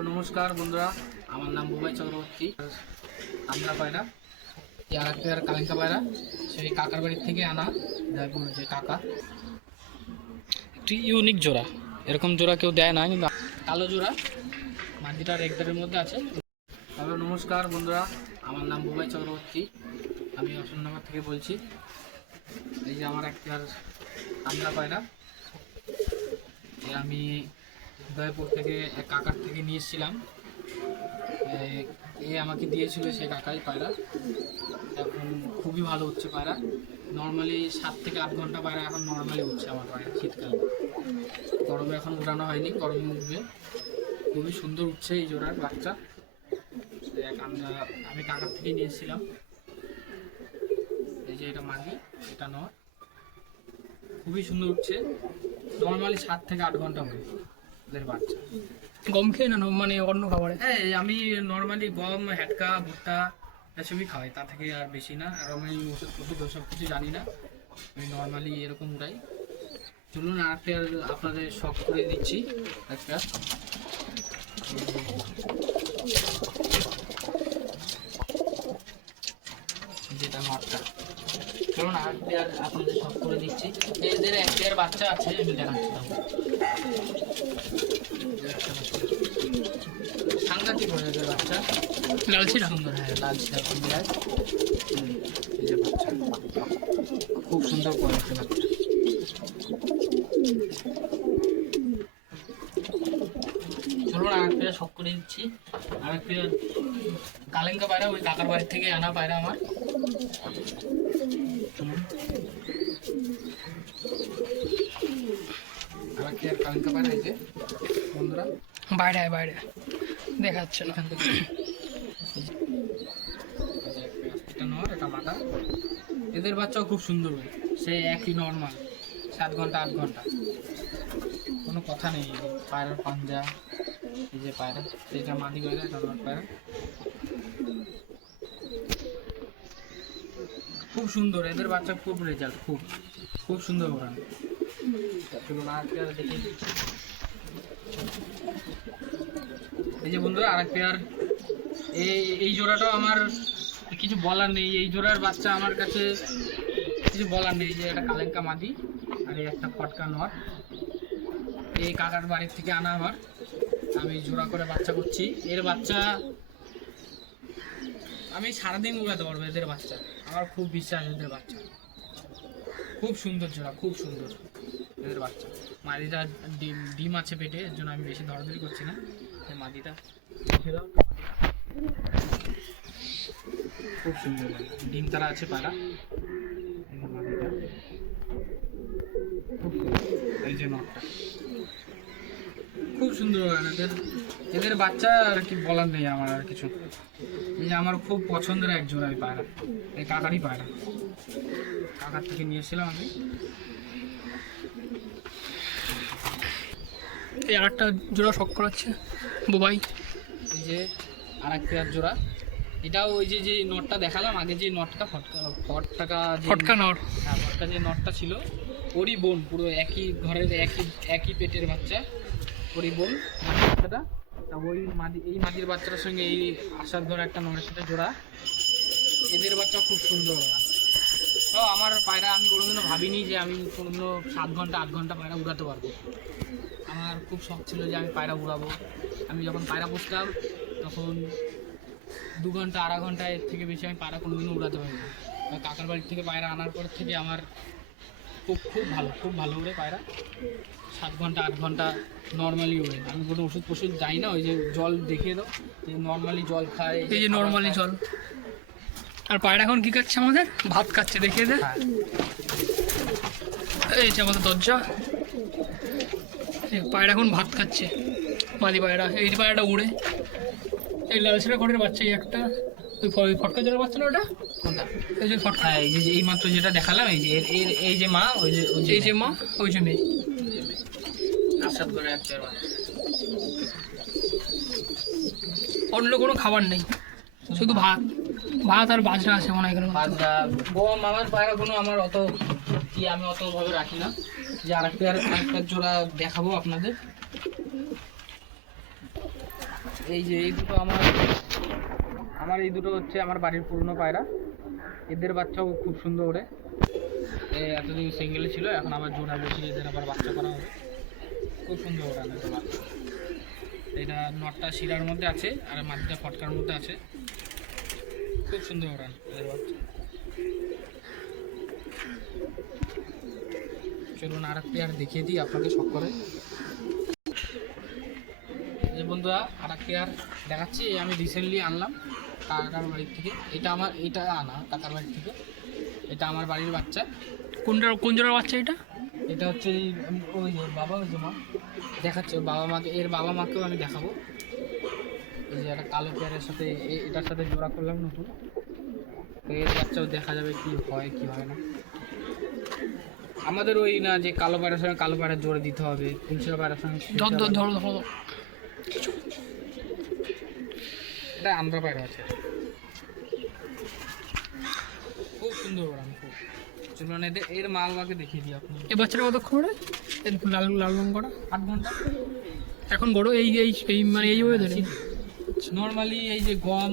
Hello নমস্কার বন্ধুরা, আমার নাম বুবাই চক্রবর্তী। আমরা পায়রা আর কালেঙ্কা পায়রা সেই কাকার বাড়ির থেকে আনা, জয়পুর যে কাকা, একটি ইউনিক জোড়া। এরকম জোড়া কেউ দেয় না, কিন্তু কালো জোড়া মাটিটার একদারের মধ্যে আছে। হ্যালো নমস্কার বন্ধুরা, আমার নাম বুবাই চক্রবর্তী, আমি অশোকনগর থেকে বলছি। এই যে আমার একটার কামলা পায়রা, আমি জয়পুর থেকে এক কাকার থেকে নিয়ে এসেছিলাম। এ আমাকে দিয়েছিল সে কাকাই পায়রা। এখন খুবই ভালো হচ্ছে পায়রা। নর্মালি 7 থেকে 8 ঘন্টা পায়রা এখন নর্মালি উঠছে আমার পায়রা। শীতকালে, গরমে এখন উঠানো হয়নি, গরমে উঠবে। খুবই সুন্দর উঠছে এই জোড়ার বাচ্চা। আমি কাকার থেকে নিয়ে এসেছিলাম। এই যে এটা মাদি, এটা নয়, খুবই সুন্দর উঠছে। নর্মালি 7 থেকে 8 ঘন্টা হয় এদের বাচ্চা। গম খেয়ে না মানে অন্য খাবারে? হ্যাঁ, আমি নর্মালি গম, হেটকা, ভুট্টা এসবই খাওয়াই, তা থেকে আর বেশি না। আর আমি ওষুধ সব কিছু জানি না, আমি নর্মালি এরকম উড়াই। চলুন আরেকটা আপনাদের শখ করে দিচ্ছি একটা, যেটা নটটা। চলুন আরেকটা আপনাদের শখ করে দিচ্ছি। এদের একটা বাচ্চা আছে, আমি দেখাচ্ছিলাম। সাংঘাতিক হয়ে গেছে বাচ্চা, লালচি না? সুন্দর, হ্যাঁ লালচি এখন বিরাজ। এই যে বাচ্চা খুব সুন্দর করেছে বাচ্চা। চলুন আরেকটা শখ করে দিচ্ছি। আরেকটা কালেঙ্কা পায়রা, ওই কাকার বাড়ির থেকে আনা পায়রা আমার। আরেকটা কালেঙ্কা পায়রা, এই যে বন্ধুরা বাইরে বাইরে দেখাচ্ছে না। এখান থেকে এটা নর, এটা মাথা। এদের বাচ্চাও খুব সুন্দর হয়, সে একই নর্মাল 7 ঘন্টা 8 ঘন্টা, কোনো কথা নেই। পায়রার পাঞ্জা, এই যে পায়রা, এটা মাদি পায়রা, এটা নর পায়রা। খুব সুন্দর এদের বাচ্চা, খুব রেজাল্ট, খুব খুব সুন্দর ওড়ান। দেখে এই যে বন্ধুরা আরেক পেয়ার। এই জোড়াটাও আমার কিছু বলার নেই। এই জোড়ার বাচ্চা আমার কাছে কিছু বলার নেই। যে এটা কালেঙ্কা মাদি আর এই একটা ফটকা নর, এই কাকার বাড়ির থেকে আনা আমার। আমি জোড়া করে বাচ্চা করছি। এর বাচ্চা আমি সারাদিন উড়াতে পারবো। এদের বাচ্চা আমার খুব বিশ্বাস। এদের বাচ্চা খুব সুন্দর জোড়া, খুব সুন্দর এদের বাচ্চা। মাদিটা ডিম আছে পেটে, এর জন্য আমি বেশি ধরাধরি করছি না। মাদিটা দেখে দাও, খুব সুন্দর ডিম তারা আছে পায়রা। মাদিটা খুব সুন্দর, এই যে নটটা খুব সুন্দর। এদের বাচ্চা আর কি বলার নেই আমার আর কিছু। এই যে আমার খুব পছন্দের এক জোড়া পায়রা, এই কাকারই পায়রা, কাকার থেকে নিয়েছিলাম আমি। এই আরেকটা জোড়া শখ করাচ্ছে বুবাই। এই যে আর এক পেয়ার জোড়া, এটাও ওই যে যে নটটা দেখালাম আগে, যে নটটা ফটকা নর, হ্যাঁ ফটকা যে নটটা ছিল, ওরই বোন, পুরো একই ঘরের একই পেটের বাচ্চা, ওরই বোন বাচ্চাটা। তা ওই মাদি, এই মাদির বাচ্চাটার সঙ্গে এই আশার ঘর একটা নরের সাথে জোড়া। এদের বাচ্চা খুব সুন্দর ওরা। তো আমার পায়রা আমি কোনোদিনও ভাবিনি যে আমি কোনোদিনও 7 ঘন্টা 8 ঘন্টা পায়রা উড়াতে পারবো। আমার খুব শখ ছিল যে আমি পায়রা উড়াবো। আমি যখন পায়রা পুষতাম তখন 2 ঘন্টা 2.5 ঘন্টা, এর থেকে বেশি আমি পায়রা কোনোদিনও উড়াতে পারি না। কাকার বাড়ির থেকে পায়রা আনার পর থেকে আমার খুব খুব ভালো উড়ে পায়রা। 7 ঘন্টা 8 ঘন্টা নর্মালি উড়ে। আমি কোনো ওষুধ যাই না। ওই যে জল দেখিয়ে দাও, যে নর্মালি জল খায়, এই যে নর্মালি জল। আর পায়রা এখন কি খাচ্ছে আমাদের? ভাত খাচ্ছে, দেখিয়ে দে। হ্যাঁ, এই যে আমাদের দরজা, পায়রা এখন ভাত খাচ্ছে, মাদি পায়রা। এই যে পায়রাটা উড়ে, এই লালচেরা ঘরের বাচ্চা, এই একটা ওই ফটকা জলের বাচ্চা না ওটা? কোনটা? এই যে ফটকা, হ্যাঁ, এই যে এই মাত্র যেটা দেখালাম, এই যে এই যে মা, ওই যে এই যে মা, ওই যে মেয়ে। আশাদ করে একটা মা। অন্য কোনো খাবার নেই, শুধু ভাত ভাত আর বাজরা আছে মনে হয় এখানে। বাজরা, গম, আমার পায়রা কোনো আমার অত কি আমি অতভাবে রাখি না। যে আরেকটা জোড়া দেখাবো আপনাদের। এই যে এই দুটো আমার এই দুটো হচ্ছে আমার বাড়ির পুরনো পায়রা। এদের বাচ্চাও খুব সুন্দর ওড়ে। এতদিন সিঙ্গেলে ছিল, এখন আবার জোড়া বসিয়ে এদের আবার বাচ্চা করা হবে। খুব সুন্দর ওড়ান এদের বাচ্চা। এটা নটটা শিরার মধ্যে আছে আর মাটিটা ফটকার মধ্যে আছে। খুব সুন্দর ওড়ান এদের বাচ্চা। চলুন আর একটা পেয়ার দেখিয়ে দিই আপনাকে শখ করে। যে বন্ধুরা আর একটা পেয়ার দেখাচ্ছি, আমি রিসেন্টলি আনলাম কাকার বাড়ির থেকে। এটা আনা কাকার বাড়ির থেকে। এটা আমার বাড়ির বাচ্চা। কোন জোড়ার বাচ্চা এটা? এটা হচ্ছে ওই যে বাবা, ওই যে মা দেখাচ্ছে বাবা মাকে, এর বাবা মাকেও আমি দেখাবো। এই যে একটা কালো পেয়ারের সাথে এটার সাথে জোড়া করলাম নতুন, তো এর বাচ্চাও দেখা যাবে কি হয় কি হয় না। আমাদের ওই না যে কালো পায়রার সঙ্গে কালো পায়রার জোড়া দিতে হবে, তুলসী পায়রার সঙ্গে ধরো। এটা আন্ধ্রা পায়রা আছে। খুব সুন্দর ওড়ান, খুব। চলুন এর মা বাবাকে দেখিয়ে দিই আপনি। এই বাচ্চাটা কতক্ষণ ওড়ে? লাল লাল রং করা 8 ঘন্টা। এখন বড় এই মানে এই ওয়েদারে নর্মালি এই যে গম,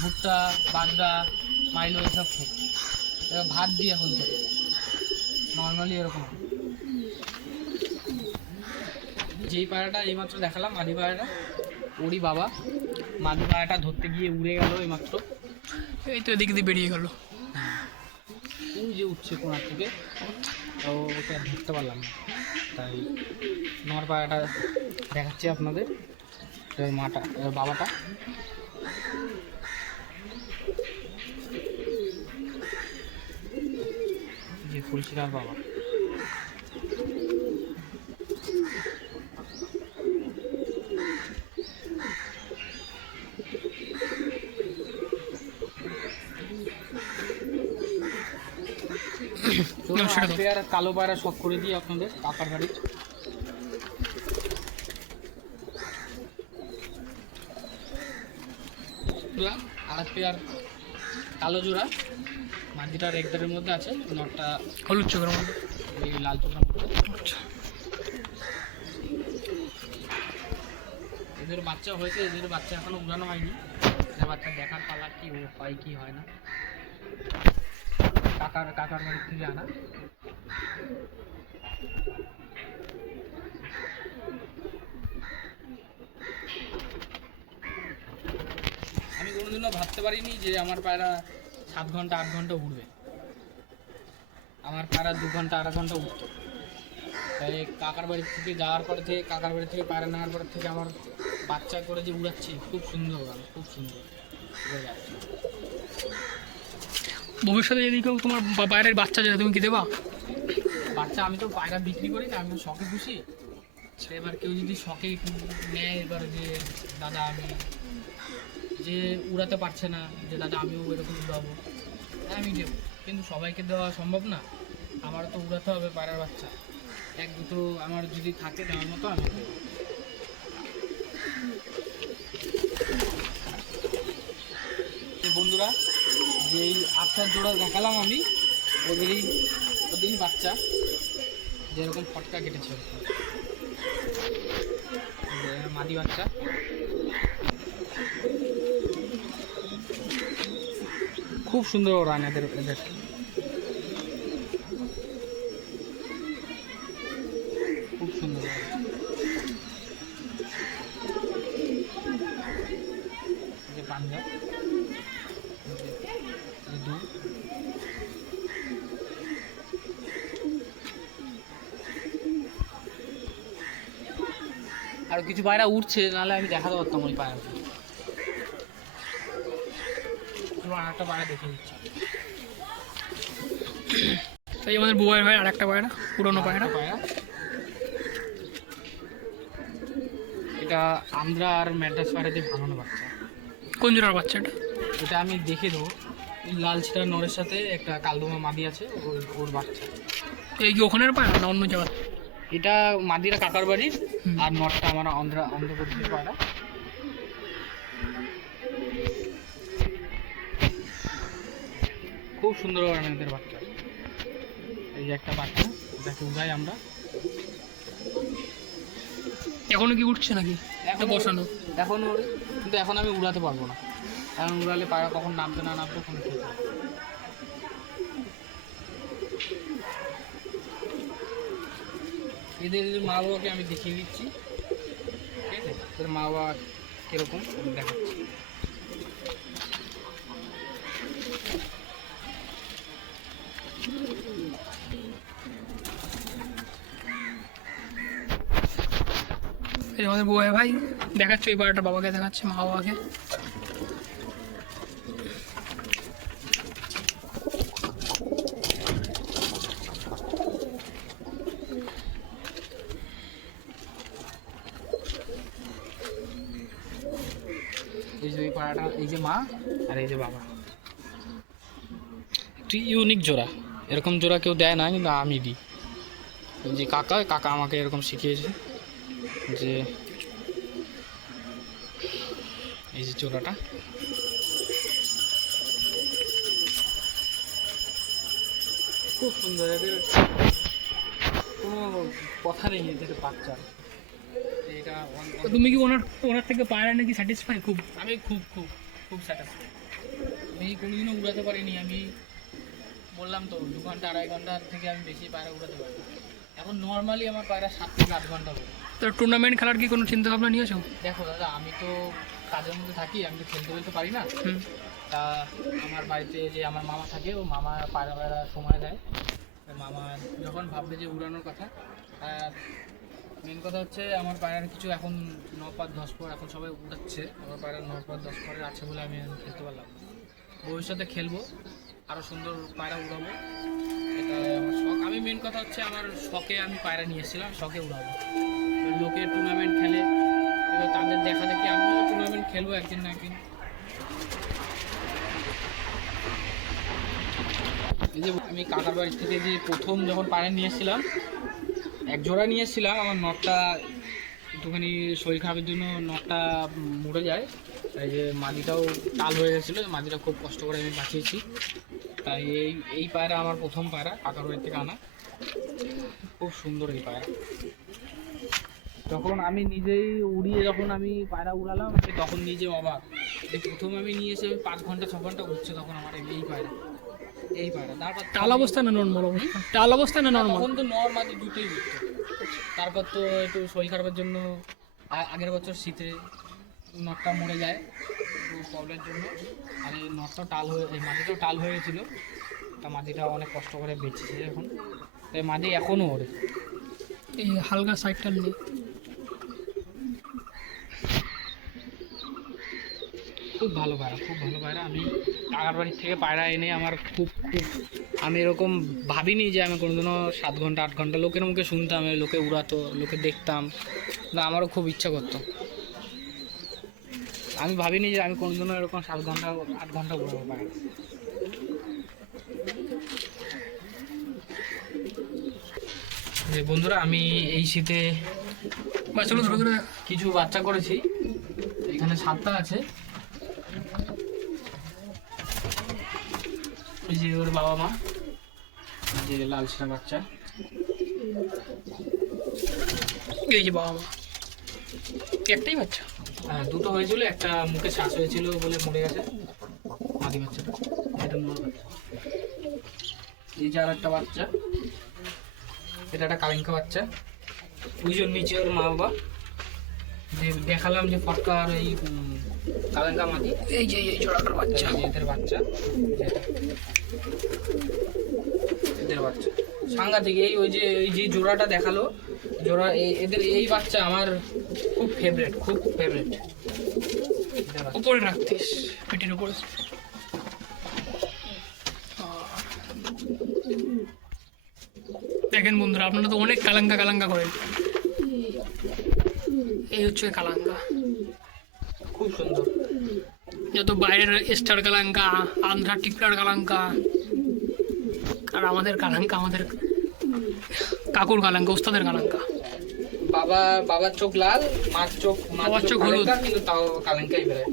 ভুট্টা, বাজরা, মাইলো এসব খেয়ে এবার ভাত দিয়ে এখন থাকে নর্মালি এরকম। যেই পায়রাটা এইমাত্র দেখালাম মাদি পায়রাটা, ওরই বাবা। মাদি পায়রাটা ধরতে গিয়ে উড়ে গেল এইমাত্র। এই তো এদিক দিয়ে বেরিয়ে গেল। ওই যে উঠছে কোনার থেকে, তো ওকে ধরতে পারলাম না, তাই নর পায়রাটা দেখাচ্ছি আপনাদের। এর মাটা, এর বাবাটা। যে ফুলশিরার বাবা। পেয়ার কালো পায়রা শখ করে দিই আপনাদের কাকার বাড়ির। আর পেয়ার কালো জোড়া, মাঝিটার একদারের মধ্যে আছে, নটটা হলুদ চোখের মধ্যে, এই লাল চোখের মধ্যে। এদের বাচ্চা হয়েছে, এদের বাচ্চা এখনো উড়ানো হয়নি। এদের বাচ্চা দেখার পালা কি হয় কি হয় না। কাকার বাড়ির থেকে আনা। আমি কোনোদিনও ভাবতে পারিনি যে আমার পায়রা 7 ঘন্টা 8 ঘন্টা উড়বে। আমার পায়রা 2 ঘন্টা 2.5 ঘন্টা উঠতো। তাই কাকার বাড়ির থেকে যাওয়ার পরে থেকে, কাকার বাড়ি থেকে পায়রা নেওয়ার পর থেকে আমার বাচ্চা করে যে উড়াচ্ছি, খুব সুন্দর গান, খুব সুন্দর উড়ে যাচ্ছে। ভবিষ্যতে যদি কেউ তোমার বাইরের বাচ্চা যায় তুমি কি দেবা? বাচ্চা আমি তো পায়রা বিক্রি করি না, আমি তো শখে খুশি। এবার কেউ যদি শখে নেয়, এবার যে দাদা আমি যে উড়াতে পারছে না, যে দাদা আমিও এরকম উড়াবো, আমি দেবো। কিন্তু সবাইকে দেওয়া সম্ভব না, আমারও তো উড়াতে হবে পায়রার বাচ্চা। 1-2 আমার যদি থাকে দেওয়ার মতো আমি দেবো। বন্ধুরা যে এই 8টা জোড়া দেখালাম আমি, ওদেরই বাচ্চা, যেরকম ফটকা কেটেছে মাদি বাচ্চা। খুব সুন্দর ওড়ান এদের। খুব সুন্দর যে পাঞ্জাব দু। আর কিছু পায়রা উঠছে, নাহলে আমি দেখাতে পারতাম ওই পায়রা। আর একটা পায়রা দেখে দিচ্ছি। তাই আমাদের বুবাইয়ের ভাই আর একটা পায়রা, পুরোনো পায়রা। এটা আন্ধ্রা আর ম্যাড্রাস পায়রাতে ভাঙানো বাচ্চা। কোন জোড়ার বাচ্চা এটা? এটা আমি দেখে দেবো। এই লাল ছিটার নরের সাথে একটা কালদমা মাদি আছে, ওর বাচ্চা। এই কি ওখানের পায়রা না অন্য জায়গা? এটা মাদিরা কাকার বাড়ির, আর নটটা আমার অন্ধ্রপ্রদেশের পায়রা। খুব সুন্দর এদের বাচ্চা। এই যে একটা বাচ্চা, এটাকে উড়াই আমরা। এখনো কি উঠছে নাকি? এটা বসানো। এখন ওরে, কিন্তু এখন আমি উড়াতে পারবো না, এখন উড়ালে পায়রা কখন নামবে না নামবে কোনো ঠিক নেই। এদের মা বাবাকে আমি দেখিয়ে দিচ্ছি, ঠিক আছে? এদের মা বাবা কীরকম আমি দেখাচ্ছি। এই আমাদের বউ ভাই দেখাচ্ছে, ওই পায়রাটার বাবাকে দেখাচ্ছে, মা বাবাকে। এই যে ওই পাড়াটা, এই যে মা আর এই যে বাবা, একটি ইউনিক জোড়া, এরকম জোড়া কেউ দেয় না, কিন্তু আমি দিই। এই যে কাকা, কাকা আমাকে এরকম শিখিয়েছে যে এই যে জোড়াটা, খুব সুন্দর, এদের কোনো কথা নেই এদের বাচ্চা। এটা তো তুমি কি ওনার থেকে পায়রা নাকি স্যাটিসফাই খুব? আমি খুব খুব খুব স্যাটিসফাইড। আমি কোনোদিনও উড়াতে পারিনি, আমি বললাম তো 2 ঘন্টা 2.5 ঘন্টার থেকে আমি বেশি পায়রা উড়াতে পারি। এখন নর্মালি আমার পায়রা 7 থেকে 8 ঘন্টা পড়ে। তো টুর্নামেন্ট খেলার কি কোনো চিন্তা ভাবনা নিয়েছো? দেখো দাদা, আমি তো কাজের মধ্যে থাকি, আমি তো খেলতে বলতে পারি না। তা আমার বাড়িতে যে আমার মামা থাকে, ও মামা পায়রা সময় দেয়। মামা যখন ভাববে যে উড়ানোর কথা, মেন কথা হচ্ছে আমার পায়রার কিছু এখন 9-5-10 এখন সবাই উড়াচ্ছে, আমার পায়রা 9-5-10 আছে বলে আমি এখন খেলতে পারলাম। ভবিষ্যতে খেলবো, আরও সুন্দর পায়রা উড়াবো, এটা আমার শখ। আমি মেন কথা হচ্ছে আমার শখে আমি পায়রা নিয়ে এসেছিলাম, শখে উড়াবো। লোকে টুর্নামেন্ট খেলে, এবার তাদের দেখা দেখি আমিও টুর্নামেন্ট খেলবো একদিন না একদিন। এই যে আমি কাকার বাড়ি থেকে যে প্রথম যখন পায়রা নিয়ে এসেছিলাম, 1 জোড়া নিয়ে এসেছিলাম, আমার নটটা একটুখানি শরীর খারাপের জন্য নটটা মরে যায়, তাই যে মাদিটাও টাল হয়ে গেছিলো, মাদিটা খুব কষ্ট করে আমি বাঁচিয়েছি। তাই এই পায়রা আমার প্রথম পায়রা, কাকার বাড়ি থেকে আনা, খুব সুন্দর এই পায়রা। যখন আমি নিজেই উড়িয়ে যখন আমি পায়রা উড়ালাম, তখন নিজে অবাক যে প্রথম আমি নিয়ে এসে 5 ঘন্টা 6 ঘন্টা উঠছে তখন আমার এই পায়রা। তারপর টাল অবস্থা না নর্মাল অবস্থা? টাল অবস্থা না নর্মাল? তখন তো নর্মাল দুটোই উঠতো। তারপর তো একটু শরীর খারাপের জন্য আগের বছর শীতে নটটা মরে যায় প্রবলেমের জন্য, আর এই নটটাও টাল হয়ে, এই মাটিটাও টাল হয়ে গেছিলো, তা মাটিটা অনেক কষ্ট করে বেঁচেছে এখন, তাই মাটি এখনও ওরে। এই হালকা সাইডটা নিয়ে খুব ভালো পায়রা, খুব ভালো পায়রা। আমি কাকার বাড়ির থেকে পায়রা এনে আমার খুব আমি এরকম ভাবিনি যে আমি কোনোদিনও 7 ঘন্টা 8 ঘন্টা লোকের মুখে শুনতাম, লোকে উড়াতো, লোকে দেখতাম, না আমারও খুব ইচ্ছা করতো। আমি ভাবিনি যে আমি কোনোদিনও এরকম 7 ঘন্টা 8 ঘন্টা উড়াবো পায়রা। যে বন্ধুরা, আমি এই শীতে বাচ্চাগুলো ধরে ধরে কিছু বাচ্চা করেছি, এখানে 7টা আছে। এই যে ওর বাবা মা, যে লাল সাদা বাচ্চা, এই যে বাবা মা, একটাই বাচ্চা? হ্যাঁ, 2টো হয়েছিল, একটা মুখে শ্বাস হয়েছিল বলে মরে গেছে মাদি বাচ্চাটা, এটা নর বাচ্চা। এই যে আর একটা বাচ্চা, এটা একটা কালিঙ্কা বাচ্চা। ওই জন্য নিচে ওর মা বাবা, যে দেখালাম যে ফটকা আর এই কালিঙ্কা মাদি, এই যে এই জোড়াটার বাচ্চা, এদের বাচ্চা, এদের বাচ্চা সাংঘাতিক। ওই যে জোড়াটা দেখালো, জোড়া এদের এই বাচ্চা আমার খুব ফেভারিট, খুব ফেভারিট। উপরে রাখতিস, পেটের উপরে। দেখেন বন্ধুরা, আপনারা তো অনেক কালাঙ্কা করেন, এই হচ্ছে কালাঙ্কা, খুব সুন্দর। যত বাইরের স্টার কালাঙ্কা, আন্ধ্রা টিপলার কালাঙ্কা, আর আমাদের কালাঙ্কা, আমাদের কাকুর কালাঙ্কা, ওস্তাদের কালাঙ্কা। বাবার চোখ লাল, মার চোখ হলুদ, কিন্তু তাও কালিঙ্কাই বেরোয়।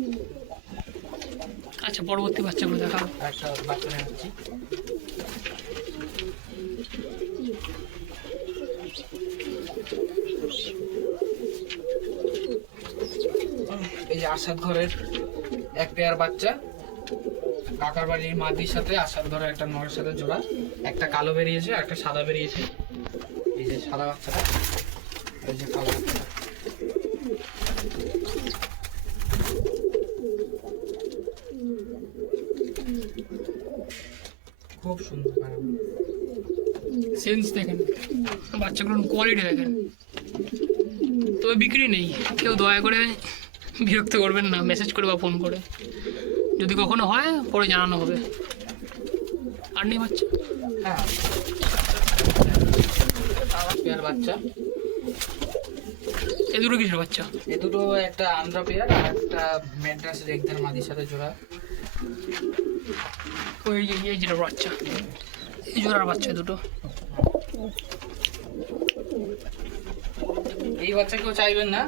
আচ্ছা, পরবর্তী বাচ্চাগুলো দেখাও। একটা বাচ্চা দেখাচ্ছি। এই যে আসাদ ঘরের এক পেয়ার বাচ্চা, কাকার বাড়ির মাদির সাথে আসাদ ঘরের একটা নরের সাথে জোড়া, একটা কালো বেরিয়েছে আর একটা সাদা বেরিয়েছে। এই যে সাদা বাচ্চাটা, এই যে কালো বাচ্চাটা। খুব সুন্দর পায়রাগুলো। সেন্স দেখেন, বাচ্চাগুলোর কোয়ালিটি দেখেন। তবে বিক্রি নেই, কেউ দয়া করে বিরক্ত করবেন না, মেসেজ করে বা ফোন করে। যদি কখনো হয় পরে জানানো হবে। আর নেই বাচ্চা? হ্যাঁ, পেয়ার বাচ্চা। এ দুটো কিসের বাচ্চা? এ দুটো একটা আন্ধ্রা পেয়ার আর একটা ম্যাড্রাস রেগদার মাদির সাথে জোড়া। ওই যে এই যেটা বাচ্চা, এই জোড়ার বাচ্চা দুটো। এই বাচ্চা কেউ চাইবেন না,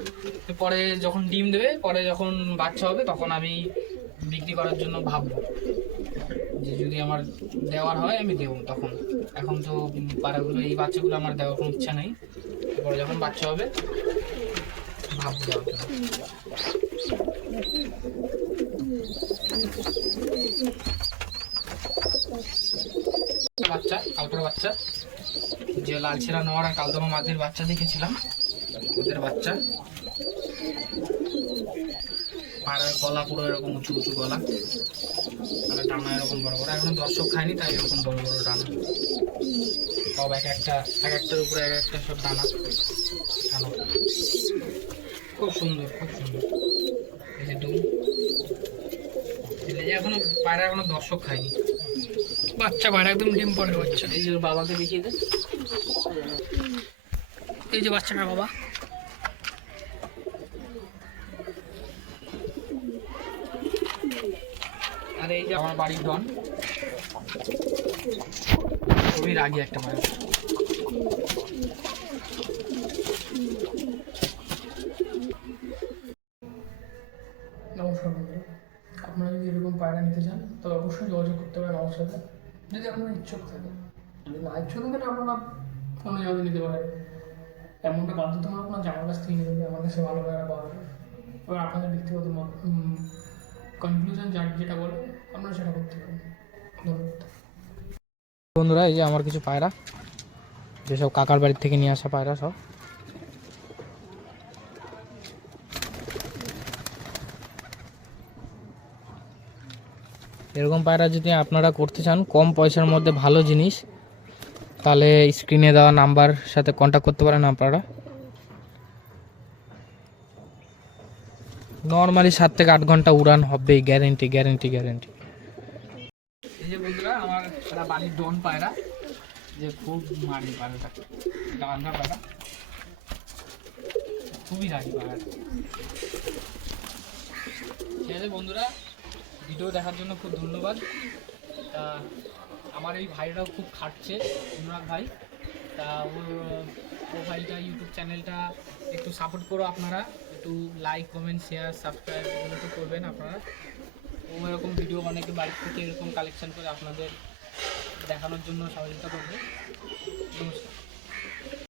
পরে যখন ডিম দেবে, পরে যখন বাচ্চা হবে তখন আমি বিক্রি করার জন্য ভাববো যে যদি আমার দেওয়ার হয় আমি দেবো তখন। এখন তো পাড়াগুলো এই বাচ্চাগুলো আমার দেওয়ার কোনো ইচ্ছা নেই, পরে যখন বাচ্চা হবে ভাববো দেওয়ার জন্য। বাচ্চা কালকের বাচ্চা, যে লালছেরা নোয়ার আর কালদমা মাঝের বাচ্চা দেখেছিলাম, ওদের বাচ্চা। পাড়ার গলা পুরো এরকম উঁচু উঁচু গলা, মানে ডানা এরকম বড় বড়। এখন দর্শক খায়নি তাই এরকম বড় বড় ডানা। সব এক একটার উপরে এক একটা সব ডানা ডানা। খুব সুন্দর, খুব সুন্দর। এই যে দুল, এই যে এখনো পায়রা এখনো দর্শক খায়নি। বাচ্চা বাইরে একদম ডিম পড়ে বাচ্চা। এই যে ওর বাবাকে দেখিয়ে দে। এই যে বাচ্চাটার বাবা। আর এই যে আমার বাড়ির ডন, খুবই রাগি একটা পায়রা। নমস্কার বন্ধুরা, আপনারা যদি এরকম পায়রা নিতে চান তবে অবশ্যই যোগাযোগ করতে পারেন আমার সাথে, যদি আপনারা ইচ্ছুক থাকেন। যদি না ইচ্ছুক থাকেন আপনারা ফোনে জবাবে নিতে পারেন। এমনটা বাধ্যতামূলক না যে আমার কাছ থেকে নিতে হবে, আমার কাছে ভালো পায়রা পাওয়া যাবে। এবার আপনাদের ব্যক্তিগত কনক্লুশন যেটা বলে আপনারা সেটা করতে পারেন। ধন্যবাদ বন্ধুরা, এই যে আমার কিছু পায়রা, যেসব কাকার বাড়ির থেকে নিয়ে আসা পায়রা সব। এরকম পায়রা যদি আপনারা করতে চান কম পয়সার মধ্যে ভালো জিনিস, তাহলে স্ক্রিনে দেওয়া নাম্বার সাথে কন্ট্যাক্ট করতে পারেন আপনারা। নর্মালি 7 থেকে 8 ঘন্টা উড়ান হবেই, গ্যারেন্টি গ্যারেন্টি গ্যারেন্টি। এই যে বন্ধুরা, আমার একটা বাড়ির ডন পায়রা, যে খুব মারি পায়রাটা, এটা আন্ধ্রা পায়রা, খুবই রাগি পায়রা। ঠিক আছে বন্ধুরা, ভিডিও দেখার জন্য খুব ধন্যবাদ। তা আমার এই ভাইটাও খুব খাটছে, অনুরাগ ভাই। তা ওর প্রোফাইলটা, ইউটিউব চ্যানেলটা একটু সাপোর্ট করো আপনারা, একটু লাইক কমেন্ট শেয়ার সাবস্ক্রাইব এগুলো তো করবেন আপনারা। ও এরকম ভিডিও অনেকে বাড়ির থেকে এরকম কালেকশন করে আপনাদের দেখানোর জন্য সহযোগিতা করবে। নমস্কার।